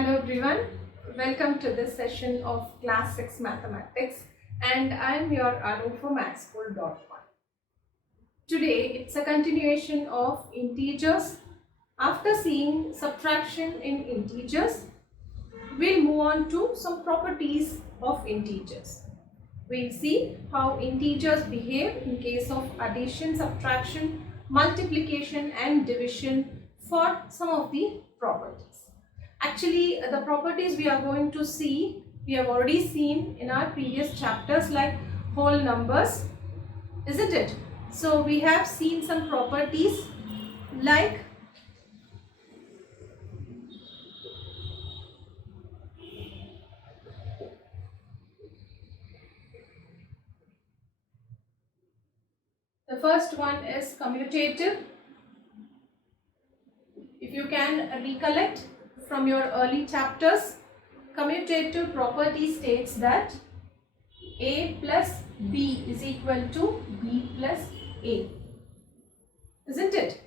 Hello everyone, welcome to this session of Class 6 Mathematics, and I am your Anu from mathschool.com. Today it's a continuation of integers. After seeing subtraction in integers, we'll move on to some properties of integers. We'll see how integers behave in case of addition, subtraction, multiplication and division for some of the properties. Actually, the properties we are going to see, we have already seen in our previous chapters like whole numbers, isn't it? So we have seen some properties like the first one is commutative. If you can recollect from your early chapters, commutative property states that A plus B is equal to B plus A, isn't it?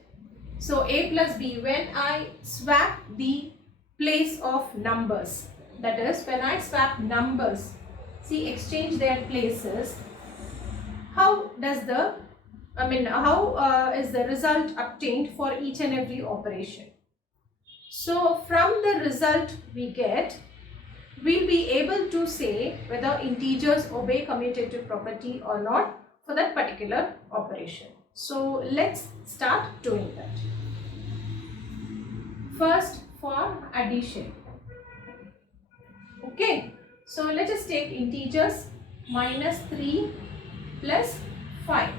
So A plus B, when I swap the place of numbers, that is when I swap numbers, see, exchange their places, how does the is the result obtained for each and every operation? So from the result we get, we'll be able to say whether integers obey commutative property or not for that particular operation. So let's start doing that. First, for addition. Okay, so let us take integers minus 3 plus 5.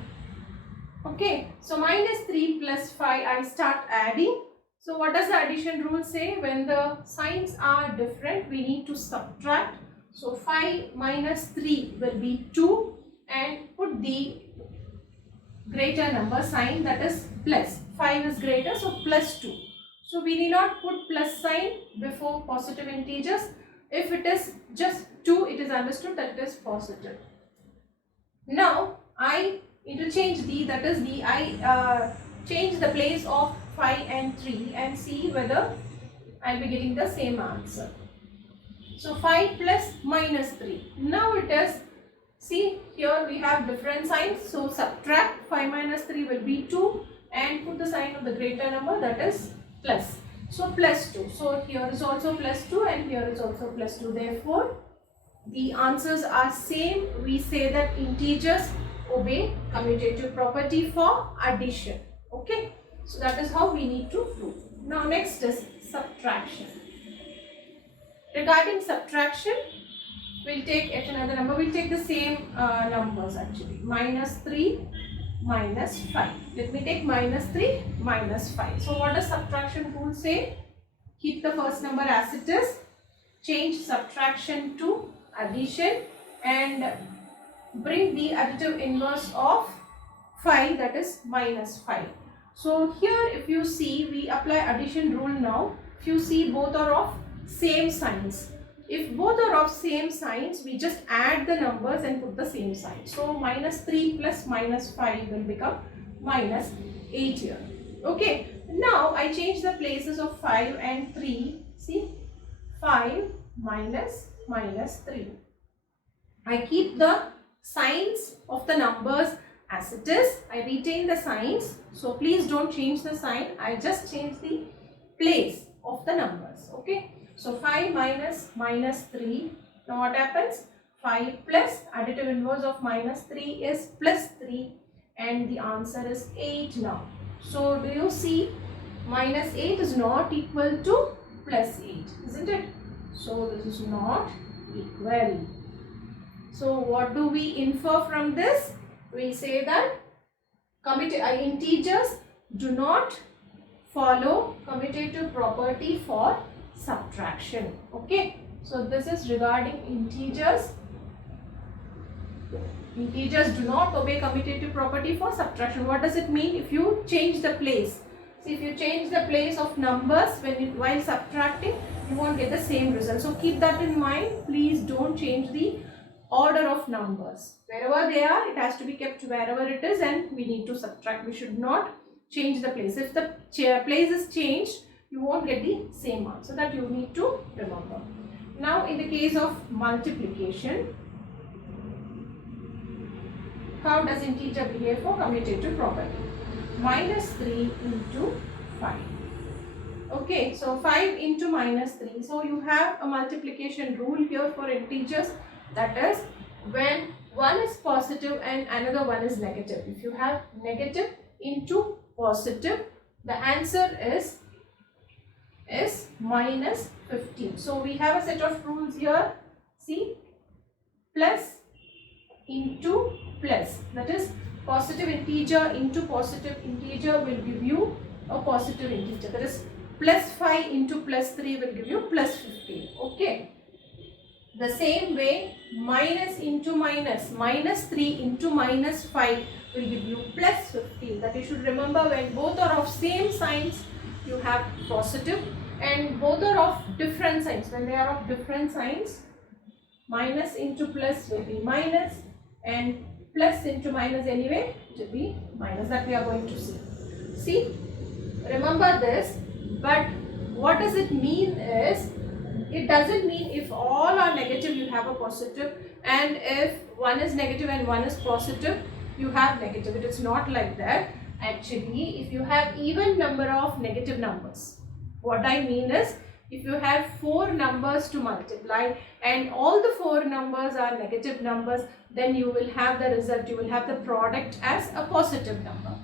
Okay, so minus 3 plus 5, I start adding. So what does the addition rule say? When the signs are different, we need to subtract. So 5 minus 3 will be 2 and put the greater number sign, that is plus. 5 is greater, so plus 2. So we need not put plus sign before positive integers. If it is just 2, it is understood that it is positive. Now I interchange I change the place of 5 and 3 and see whether I will be getting the same answer. So 5 plus minus 3. Now it is, see here we have different signs. So subtract 5 minus 3 will be 2 and put the sign of the greater number, that is plus. So plus 2. So here is also plus 2 and here is also plus 2. Therefore, the answers are same. We say that integers obey commutative property for addition. Okay. So that is how we need to prove. Now next is subtraction. Regarding subtraction, we'll take yet another number. We'll take the same numbers actually. Minus 3, minus 5. Let me take minus 3, minus 5. So what does subtraction rule say? Keep the first number as it is. Change subtraction to addition and bring the additive inverse of 5, that is minus 5. So here if you see, we apply addition rule now. If you see, both are of same signs. If both are of same signs, we just add the numbers and put the same sign. So minus 3 plus minus 5 will become minus 8 here. Okay. Now I change the places of 5 and 3. See, 5 minus minus 3. I keep the signs of the numbers as it is. I retain the signs. So please don't change the sign. I just change the place of the numbers. Okay. So 5 minus minus 3. Now what happens? 5 plus additive inverse of minus 3 is plus 3 and the answer is 8 now. So do you see, minus 8 is not equal to plus 8, isn't it? So this is not equal. So what do we infer from this? We say that integers do not follow commutative property for subtraction. Okay. So this is regarding integers. Integers do not obey commutative property for subtraction. What does it mean? If you change the place. See, if you change the place of numbers while subtracting, you won't get the same result. So keep that in mind. Please don't change the order of numbers. Wherever they are, it has to be kept wherever it is and we need to subtract. We should not change the place. If the place is changed, you won't get the same answer. That you need to remember. Now in the case of multiplication, how does integer behave for commutative property? Minus 3 into 5. Okay, so 5 into minus 3. So you have a multiplication rule here for integers, that is when one is positive and another one is negative. If you have negative into positive, the answer is minus 15. So we have a set of rules here. See, plus into plus, that is positive integer into positive integer will give you a positive integer, that is plus 5 into plus 3 will give you plus 15. Okay, the same way minus into minus, minus 3 into minus 5 will give you plus 15. That you should remember, when both are of same signs you have positive, and both are of different signs, when they are of different signs, minus into plus will be minus and plus into minus anyway it will be minus. That we are going to see. See, remember this. But what does it mean is, it doesn't mean if all are negative you have a positive, and if one is negative and one is positive you have negative. It is not like that. Actually, if you have even number of negative numbers, what I mean is, if you have 4 numbers to multiply and all the 4 numbers are negative numbers, then you will have the result, you will have the product as a positive number.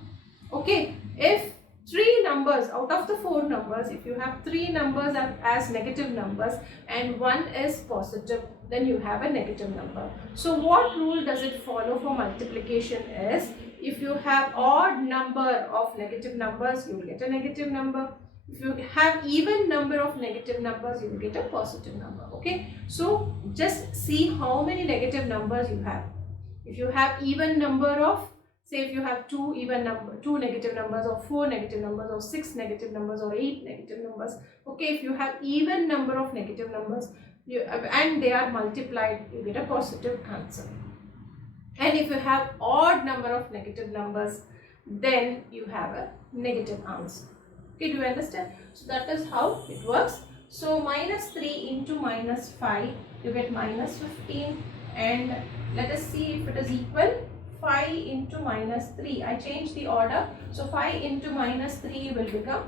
Okay, if 3 numbers out of the 4 numbers, if you have 3 numbers as negative numbers and 1 is positive, then you have a negative number. So what rule does it follow for multiplication is, if you have odd number of negative numbers, you will get a negative number. If you have even number of negative numbers, you will get a positive number. Okay, so just see how many negative numbers you have. If you have even number of, say if you have 2 negative numbers, or 4 negative numbers, or 6 negative numbers, or 8 negative numbers. Okay, if you have even number of negative numbers and they are multiplied, you get a positive answer. And if you have odd number of negative numbers, then you have a negative answer. Okay, do you understand? So that is how it works. So minus 3 into minus 5, you get minus 15, and let us see if it is equal. 5 into minus 3, I change the order. So 5 into minus 3 will become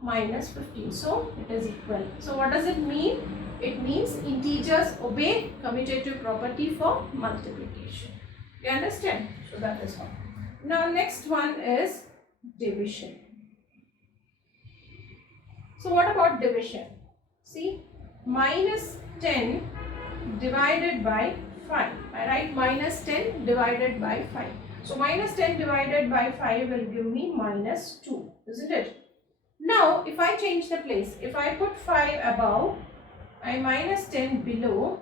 minus 15. So it is equal. So what does it mean? It means integers obey commutative property for multiplication. You understand? So that is how. Now next one is division. So what about division? See, minus 10 divided by 5. I write minus 10 divided by 5. So minus 10 divided by 5 will give me minus 2, isn't it? Now if I change the place, if I put 5 above and minus 10 below,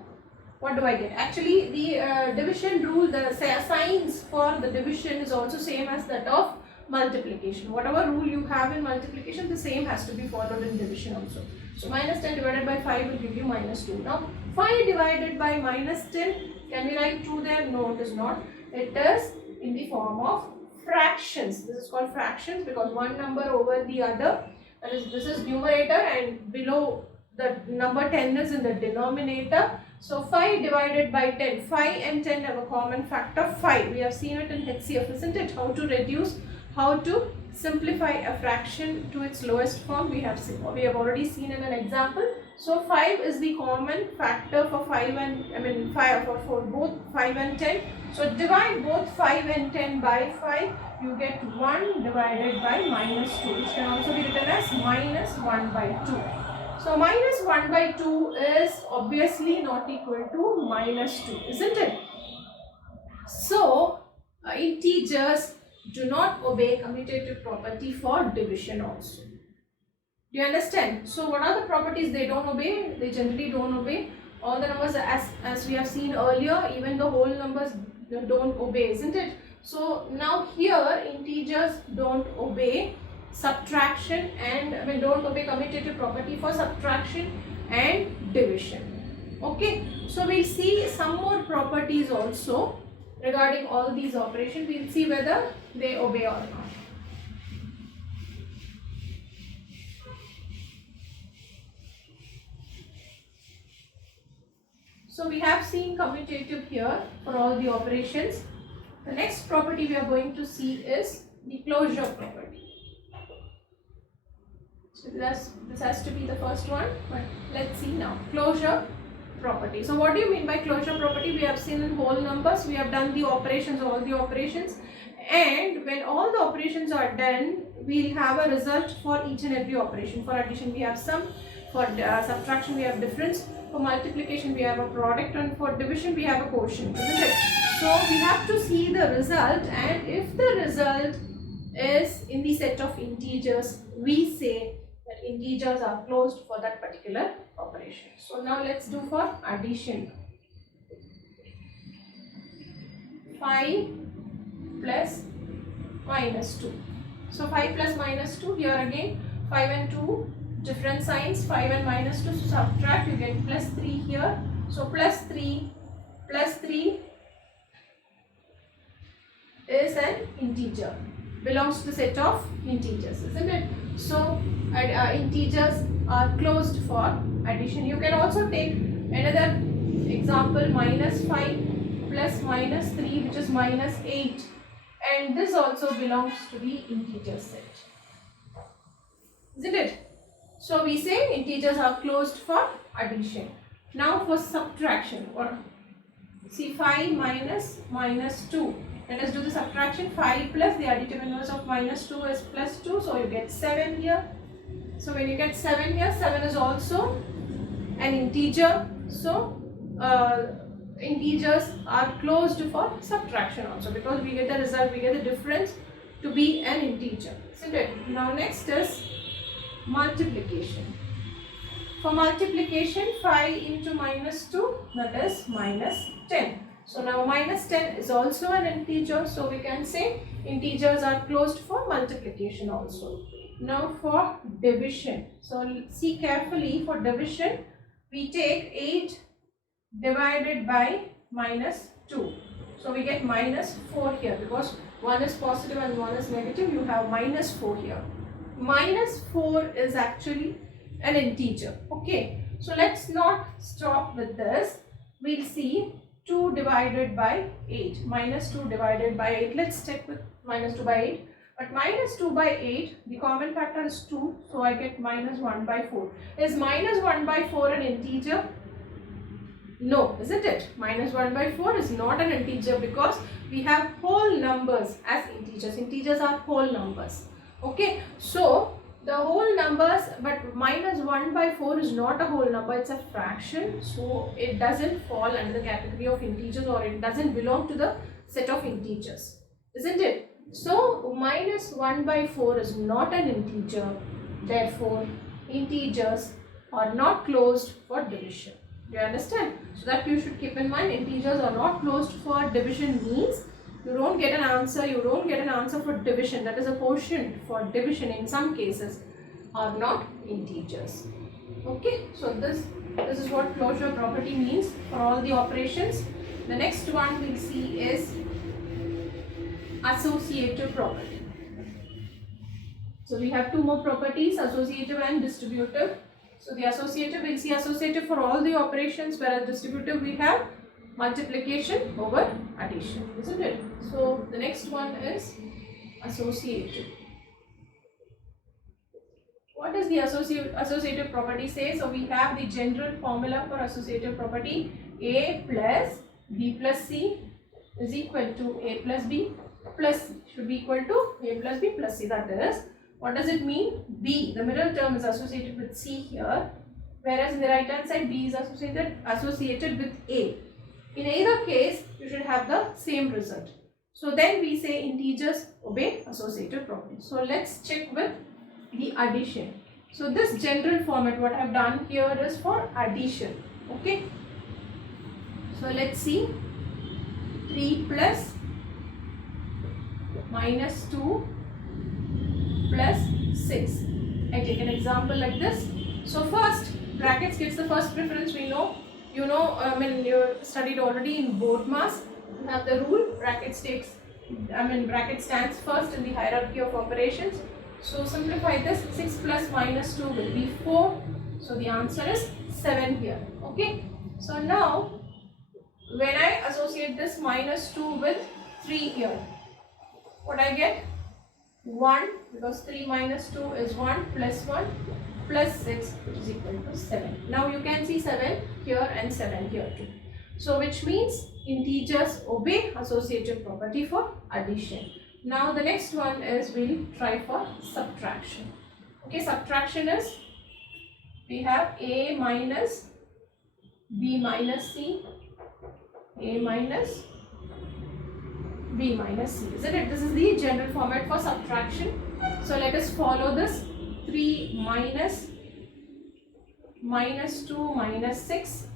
what do I get? Actually the division rule, the signs for the division is also same as that of multiplication. Whatever rule you have in multiplication, the same has to be followed in division also. So minus 10 divided by 5 will give you minus 2. Now 5 divided by minus 10, can we write 2 there? No, it is not. It is in the form of fractions. This is called fractions because one number over the other. That is, this is numerator and below the number 10 is in the denominator. So 5 divided by 10. 5 and 10 have a common factor 5. We have seen it in HCF, isn't it? How to reduce, how to simplify a fraction to its lowest form. We have already seen in an example. So 5 is the common factor for 5 and 5 for both 5 and 10. So divide both 5 and 10 by 5. You get 1 divided by minus 2, which can also be written as minus 1 by 2. So minus 1 by 2 is obviously not equal to minus 2, isn't it? So integers do not obey commutative property for division also. Do you understand? So what are the properties they don't obey? They generally don't obey. All the numbers, as we have seen earlier, even the whole numbers don't obey, isn't it? So now here integers don't obey subtraction and don't obey commutative property for subtraction and division. Okay, so we'll see some more properties also regarding all these operations. We'll see whether they obey or not. So we have seen commutative here for all the operations. The next property we are going to see is the closure property. So this has to be the first one, but let's see now. Closure property. So what do you mean by closure property? We have seen in whole numbers, we have done the operations, all the operations, and when all the operations are done, we'll have a result for each and every operation. For addition we have sum, for subtraction we have difference, for multiplication we have a product, and for division we have a quotient, isn't it? So we have to see the result, and if the result is in the set of integers, we say that integers are closed for that particular operation. So now let's do for addition. 5 plus minus 2. So 5 plus minus 2, here again 5 and 2 different signs, 5 and minus 2, so subtract, you get plus 3 here. So plus 3 is an integer, belongs to the set of integers, isn't it? So integers are closed for addition. You can also take another example, minus 5 plus minus 3, which is minus 8, and this also belongs to the integer set, isn't it? So we say integers are closed for addition. Now for subtraction, or see 5 minus 2. Let us do the subtraction. 5 plus the additive inverse of minus 2 is plus 2, so you get 7 here. So when you get 7 here, 7 is also an integer. So integers are closed for subtraction also, because we get the result, we get the difference to be an integer, isn't it? Now next is multiplication. For multiplication, 5 into minus 2, that is minus 10. So now minus 10 is also an integer, so we can say integers are closed for multiplication also. Now for division, so see carefully, for division we take 8 divided by minus 2. So we get minus 4 here, because one is positive and one is negative, you have minus 4 here. Minus 4 is actually an integer. Okay, so let's not stop with this. We'll see 2 divided by 8. Minus 2 divided by 8. Let's check with minus 2 by 8. But minus 2 by 8, the common factor is 2. So I get minus 1 by 4. Is minus 1 by 4 an integer? No, isn't it? Minus 1 by 4 is not an integer, because we have whole numbers as integers. Integers are whole numbers. Okay, so the whole numbers, but minus 1 by 4 is not a whole number, it's a fraction. So it doesn't fall under the category of integers, or it doesn't belong to the set of integers, isn't it? So minus 1 by 4 is not an integer, therefore integers are not closed for division. Do you understand? So that you should keep in mind, integers are not closed for division means you don't get an answer for division, that is a quotient for division in some cases are not integers. Okay, so this is what closure property means for all the operations. The next one we'll see is associative property. So we have two more properties, associative and distributive. So the associative, we'll see associative for all the operations, whereas distributive we have multiplication over addition, isn't it? So the next one is associative. What does the associative property say? So we have the general formula for associative property: A plus B plus C is equal to A plus B plus C, should be equal to A plus B plus C. That is, what does it mean? B, the middle term, is associated with C here, whereas in the right hand side B is associated with A. In either case, you should have the same result. So then we say integers obey associative property. So let's check with the addition. So this general format, what I have done here is for addition. Okay. So let's see. 3 plus minus 2 plus 6. I take an example like this. So first, brackets gets the first preference, we know. You know, you studied already in board mass. You have the rule, brackets stands first in the hierarchy of operations. So simplify this, 6 plus minus 2 will be 4. So the answer is 7 here. Okay. So now when I associate this minus 2 with 3 here, what I get? 1, because 3 minus 2 is 1, plus 1 plus 6, which is equal to 7. Now you can see 7 here and 7 here too. So which means integers obey associative property for addition. Now the next one is we'll try for subtraction. Okay, subtraction is, we have a minus b minus c, a minus b minus c, isn't it? This is the general format for subtraction. So let us follow this. 3 minus 2 minus 6,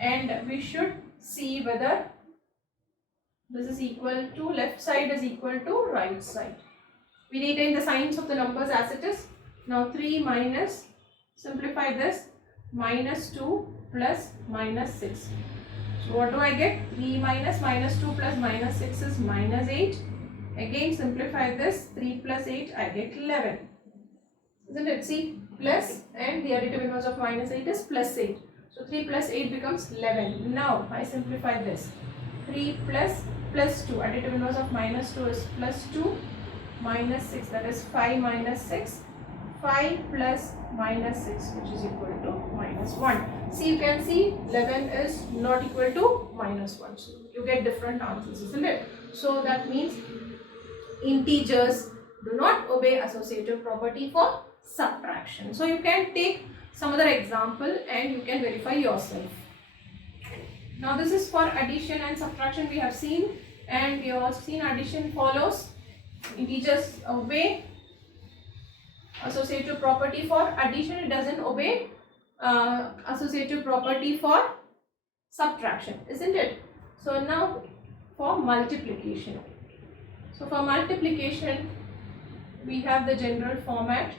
and we should see whether this is equal to, left side is equal to right side. We retain the signs of the numbers as it is. Now 3 minus, simplify this, minus 2 plus minus 6. So what do I get? 3 minus 2 plus minus 6 is minus 8. Again simplify this, 3 plus 8, I get 11. Isn't it? See, plus, and the additive inverse of minus 8 is plus 8. So 3 plus 8 becomes 11. Now I simplify this. 3 plus 2, additive inverse of minus 2 is plus 2, minus 6, that is 5 minus 6. 5 plus minus 6, which is equal to minus 1. See, you can see 11 is not equal to minus 1. So you get different answers, isn't it? So that means integers do not obey associative property for subtraction. So you can take some other example and you can verify yourself. Now this is for addition and subtraction we have seen, and we have also seen addition follows integers obey associative property for addition, it doesn't obey associative property for subtraction, isn't it? So now for multiplication. So for multiplication we have the general format.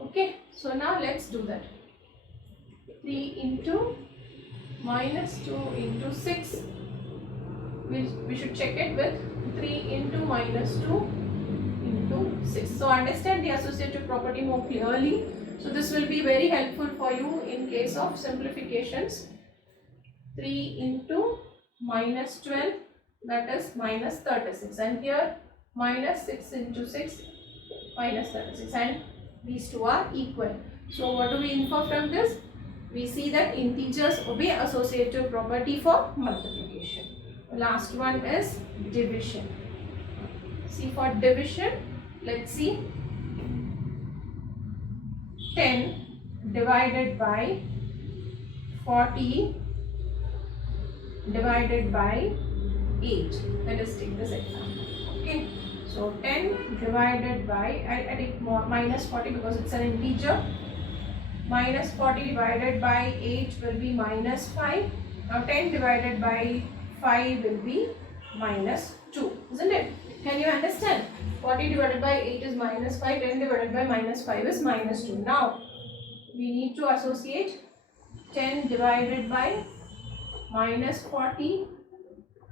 Okay, so now let's do that. 3 into minus 2 into 6. We should check it with 3 into minus 2 into 6. So understand the associative property more clearly. So this will be very helpful for you in case of simplifications. 3 into minus 12, that is minus 36, and here minus 6 into 6, minus 36, and these two are equal. So what do we infer from this? We see that integers obey associative property for multiplication. The last one is division. See, for division, let's see, 10 divided by 40 divided by 8. Let us take this example. Okay, so 10 divided by, I take minus 40 because it's an integer. Minus 40 divided by 8 will be minus 5. Now 10 divided by 5 will be minus 2, isn't it? Can you understand? 40 divided by 8 is minus 5, 10 divided by minus 5 is minus 2. Now we need to associate 10 divided by minus 40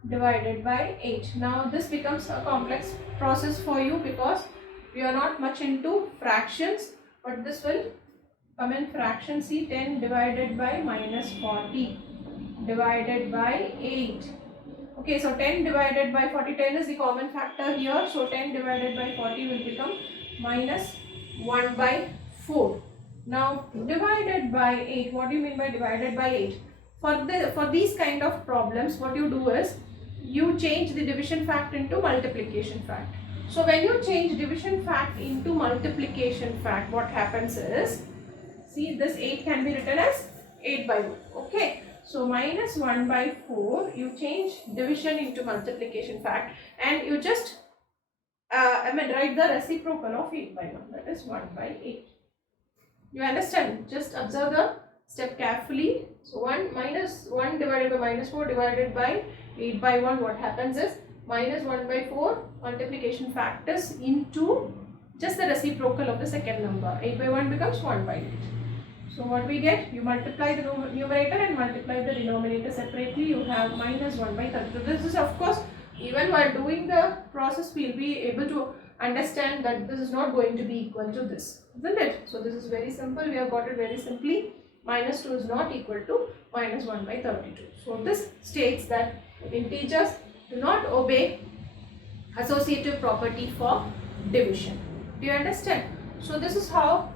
divided by 8. Now this becomes a complex process for you because we are not much into fractions, but this will come in fraction. See, 10 divided by minus 40 divided by 8. Okay, so 10 divided by 40, 10 is the common factor here, so 10 divided by 40 will become minus 1 by 4. Now divided by 8, what do you mean by divided by 8? For these kind of problems, what you do is you change the division fact into multiplication fact. So when you change division fact into multiplication fact, what happens is, see, this 8 can be written as 8 by 1. Okay, so minus 1 by 4, you change division into multiplication fact, and you just write the reciprocal of 8 by 1, that is 1 by 8. You understand? Just observe the step carefully. So 1 divided by minus 4 divided by 8 by 1, what happens is minus 1 by 4 multiplication factors into just the reciprocal of the second number. 8 by 1 becomes 1 by 8. So what we get? You multiply the numerator and multiply the denominator separately. You have minus 1 by 30. So this is, of course, even while doing the process, we will be able to understand that this is not going to be equal to this, isn't it? So this is very simple. We have got it very simply. minus 2 is not equal to minus 1 by 32. So this states that integers do not obey associative property for division. Do you understand? So this is how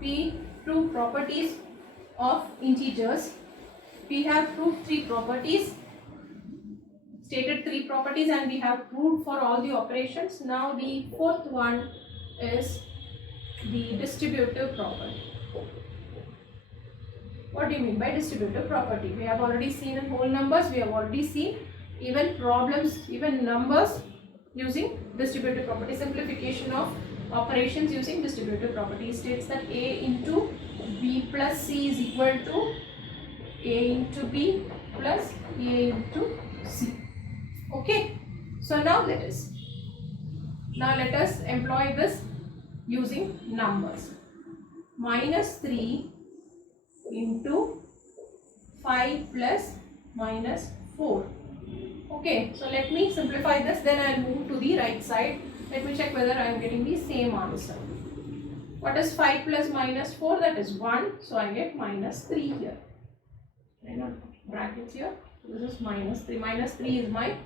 we prove properties of integers. We have proved three properties, stated three properties, and we have proved for all the operations. Now the fourth one is the distributive property. What do you mean by distributive property? We have already seen in whole numbers, we have already seen even problems, even numbers using distributive property. Simplification of operations using distributive property states that A into B plus C is equal to A into B plus A into C. Okay. So now let us employ this using numbers. Minus 3 into 5 plus minus 4. Okay, so let me simplify this, then I will move to the right side. Let me check whether I am getting the same answer. What is 5 plus minus 4? That is 1. So I get minus 3 here. I know brackets here. This is minus 3. Minus 3 is my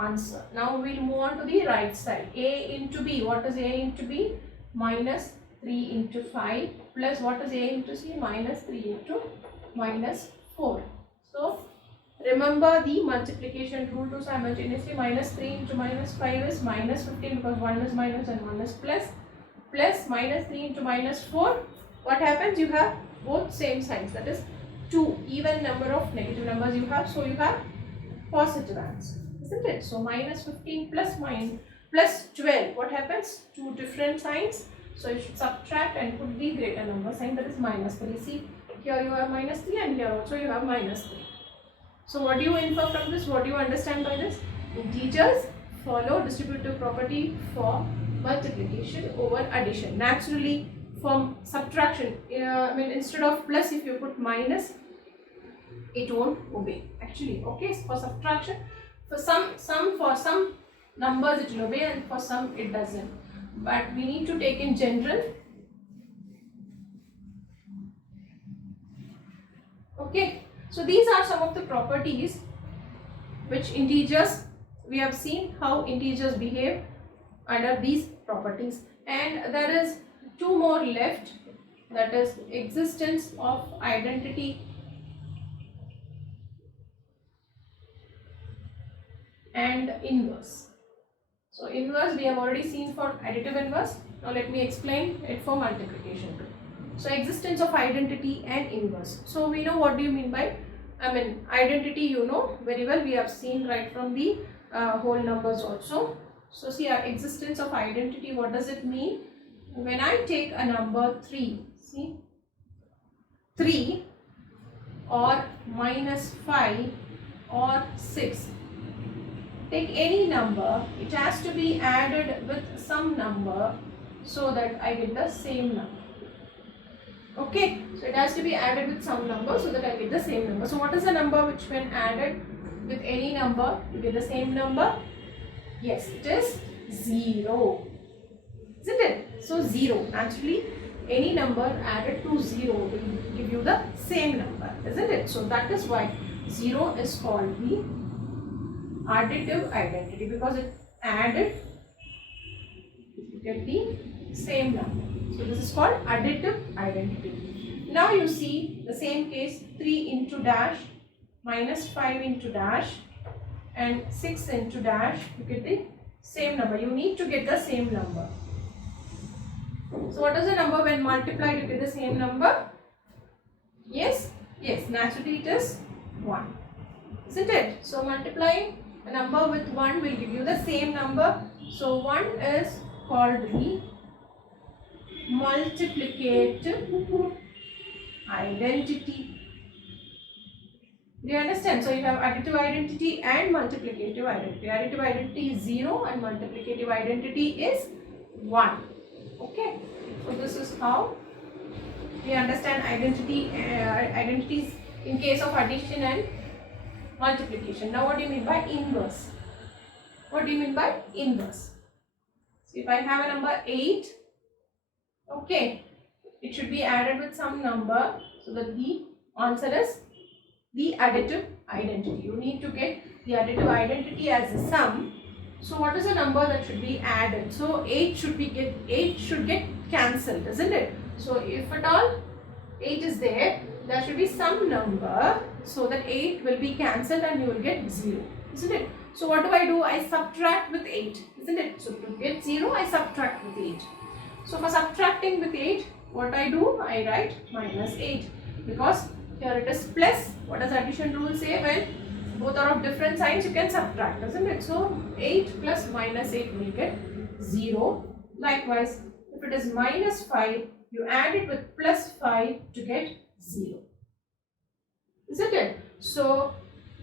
answer. Now we will move on to the right side. A into B. What is A into B? Minus 3 into 5 plus what is A into C? Minus 3 into minus 4. So remember the multiplication rule to simultaneously. Minus 3 into minus 5 is minus 15 because 1 is minus and 1 is plus. Plus minus 3 into minus 4. What happens? You have both same signs. That is 2 even number of negative numbers you have. So you have positive answer. Isn't it? So minus 15 plus 12. What happens? Two different signs. So you should subtract and put the greater number sign, that is minus 3. See, here you have minus 3 and here also you have minus 3. So what do you infer from this? What do you understand by this? Integers follow distributive property for multiplication over addition. Naturally, from subtraction, instead of plus, if you put minus, it won't obey. Actually, okay, for subtraction, for some numbers it will obey and for some it doesn't. But we need to take in general. Okay, so these are some of the properties which integers, we have seen how integers behave under these properties, and there is two more left, that is existence of identity and inverse. So inverse we have already seen for additive inverse. Now let me explain it for multiplication too. So existence of identity and inverse. So we know what do you mean by, identity, you know very well, we have seen right from the whole numbers also. So see, existence of identity, what does it mean? When I take a number 3, see, 3 or minus 5 or 6, take any number, it has to be added with some number so that I get the same number. Okay, so it has to be added with some number so that I get the same number. So what is the number which when added with any number you get the same number? Yes, it is 0. Isn't it? So 0. Naturally, any number added to 0 will give you the same number. Isn't it? So that is why 0 is called the additive identity, because it added, you get the same number. So this is called additive identity. Now you see the same case, 3 into dash, minus 5 into dash and 6 into dash, you get the same number. You need to get the same number. So what is the number when multiplied you get the same number? Yes, naturally it is 1. Isn't it? So multiplying a number with 1 will give you the same number. So 1 is called the multiplicative identity. Do you understand? So you have additive identity and multiplicative identity. Additive identity is 0 and multiplicative identity is 1. Okay. So this is how we understand identities in case of addition and multiplication. Now what do you mean by inverse? What do you mean by inverse? So if I have a number 8, okay, it should be added with some number So that the answer is the additive identity. You need to get the additive identity as a sum. So what is the number that should be added? So 8 should get cancelled, isn't it? So if at all 8 is there should be some number so that 8 will be cancelled and you will get 0, isn't it? So what do? I subtract with 8, isn't it? So to get 0, I subtract with 8. So for subtracting with 8, what I do? I write minus 8 because here it is plus. What does addition rule say? When both are of different signs, you can subtract, isn't it? So 8 plus minus 8 will get 0. Likewise, if it is minus 5, you add it with plus 5 to get 0. Isn't it? So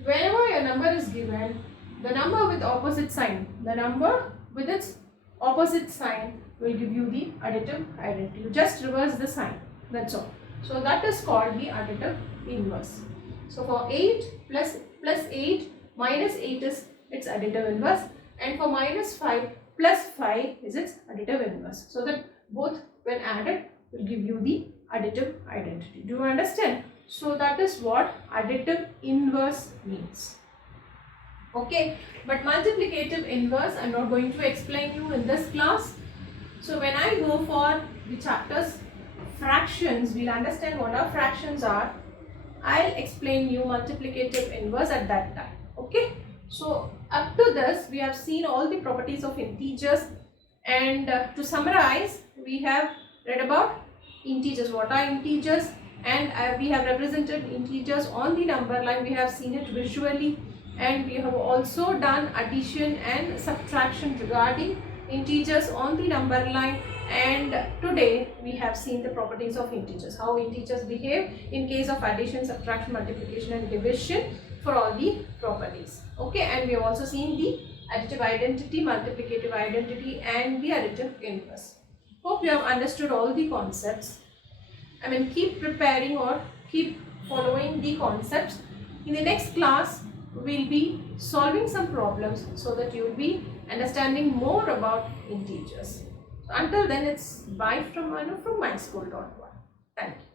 whenever a number is given, the number with opposite sign, the number with its opposite sign will give you the additive identity. You just reverse the sign, that's all. So that is called the additive inverse. So for 8 plus 8 minus 8 is its additive inverse, and for minus 5 plus 5 is its additive inverse. So that both when added will give you the additive identity. Do you understand? So that is what additive inverse means. Okay, but multiplicative inverse I am not going to explain you in this class. So when I go for the chapters fractions, we'll understand what our fractions are. I'll explain you multiplicative inverse at that time. Okay, so up to this we have seen all the properties of integers, and to summarize, we have read about integers, what are integers, and we have represented integers on the number line. We have seen it visually, and we have also done addition and subtraction regarding integers on the number line. And today we have seen the properties of integers, how integers behave in case of addition, subtraction, multiplication and division, for all the properties. Okay, and we have also seen the additive identity, multiplicative identity and the additive inverse. Hope you have understood all the concepts. I mean, keep preparing or keep following the concepts. In the next class, we'll be solving some problems so that you'll be understanding more about integers. So until then, it's bye from Manu from myschool.1. Thank you.